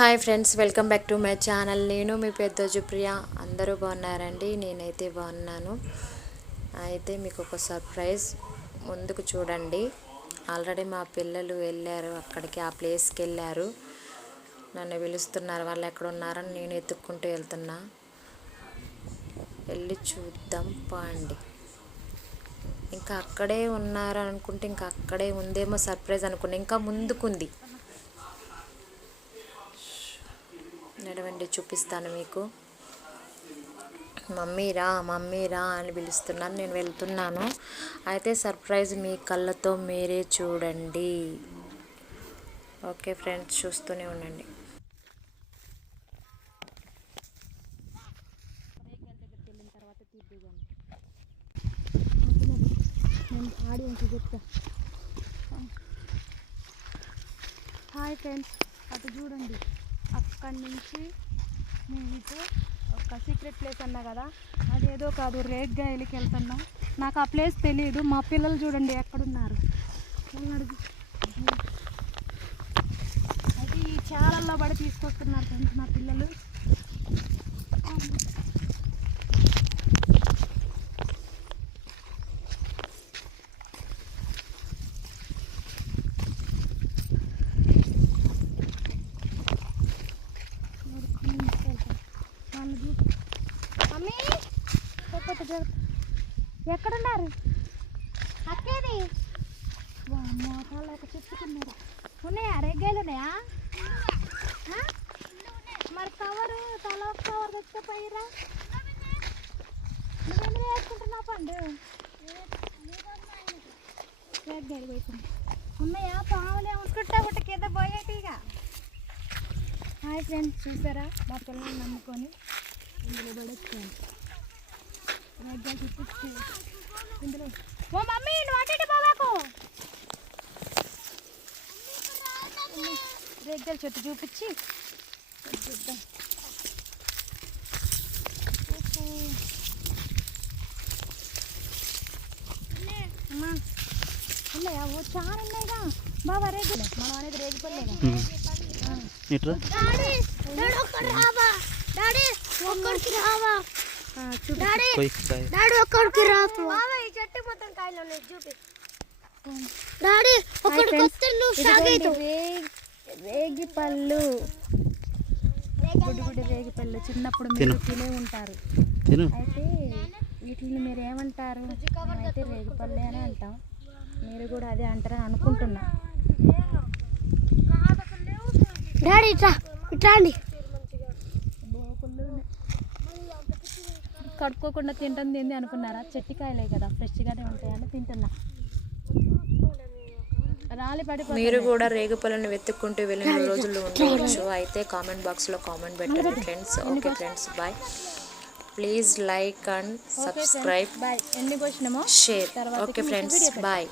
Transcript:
Hi friends welcome back to my channel. నేను మీ పెద్ద జుప్రియ అందరూ బాగున్నారండి? నేనైతే బాగున్నాను. అయితే మీకు ఒక సర్ప్రైజ్. ముందుకు చూడండి. ఆల్రెడీ మా పిల్లలు వెళ్ళారు. అక్కడికి ఆ ప్లేస్కి వెళ్ళారు. నన్ను పిలుస్తున్నారు. వాళ్ళు ఎక్కడ ఉన్నారని నేను ఎత్తుక్కుంటూ వెళ్తున్నా. వెళ్ళి చూద్దాం పాండి. ఇంకా అక్కడే ఉన్నారు అనుకుంటే ఇంకా అక్కడే ఉందేమో సర్ప్రైజ్ అనుకున్నా. ఇంకా ముందుకుంది. నడవండి చూపిస్తాను మీకు. మమ్మీ రా మమ్మీ రా అని పిలుస్తున్నాను నేను వెళ్తున్నాను. అయితే సర్ప్రైజ్ మీ కళ్ళతో మీరే చూడండి. ఓకే ఫ్రెండ్స్ చూస్తూనే ఉండండి. ఆడియన్స్ చెప్తా హాయ్ ఫ్రెండ్స్ అటు చూడండి. అక్కడి నుంచి నేను ఒక సీక్రెట్ ప్లేస్ అన్నా కదా అదేదో కాదు రేట్ గాయలకి వెళ్తున్నాం నాకు ఆ ప్లేస్ తెలియదు మా పిల్లలు చూడండి ఎక్కడున్నారు. అయితే ఈ చాలల్లో పడి తీసుకొస్తున్నారు ఫ్రెండ్స్ మా పిల్లలు. ఎక్కడున్నారు? అక్కేది చాలా ఒక చెప్పుకున్నారు ఉన్నాయా? రెగ్గాయలు ఉన్నాయా? మరి కవరు తల ఒక కవర్ తెచ్చపోయిరా నువ్వెందుకు వేసుకుంటున్నావు పండు? రెగ్గాయలు పోయిపోయి ఉన్నాయా? పావులే ఉంటుంటా ఒకటి కింద పోయేటిగా హాయ్ ఫ్రెండ్స్ చూసారా? మా పిల్లల్ని నమ్ముకొని ఇందులో పడొచ్చాను ఓ మమ్మీ నువ్వు అటు పోవాకు. రెగ్గల చెట్టు చూపించి. చూద్దాం ఉన్నాయా? ఓ చాలా ఉన్నాయిగా. బాబా రేగులే మనం అనేది డాడీ డాడీ ఒక్కడికి రావా. డాడీ ఒక్కడికి రావా. డాడీ ఒక్కడికి రావా బాబా ఈ చెట్టు మొత్తం కాయలు ఉన్నాయి చూపి. డాడీ ఒక్కడికి వస్తే నువ్వు షాక్ అవుతావు. రేగి పళ్ళు. గుడి గుడి రేగి పళ్ళు చిన్నప్పుడు మీరు తిను. ఉంటారు. తిను. అయితే వీటిని మీరు ఏమంటారు? అయితే రేగి పళ్ళే అని అంటాం. మీరు కూడా అదే అంటారని అనుకుంటున్నా. డాడీ ఇట్రా ఇట్రా అండి. కడుక్కోకుండా తింటుంది ఏంది అనుకున్నారా? చెట్టికాయలే కదా ఫ్రెష్గానే ఉంటాయని తింటున్నా. మీరు కూడా రేగుపళ్ళని వెతుక్కుంటూ వెళ్ళిన రోజులు ఉండవచ్చు. అయితే కామెంట్ బాక్స్లో కామెంట్ పెట్టండి friends. Okay friends. Bye. Please like and subscribe. Share. Okay friends. Bye.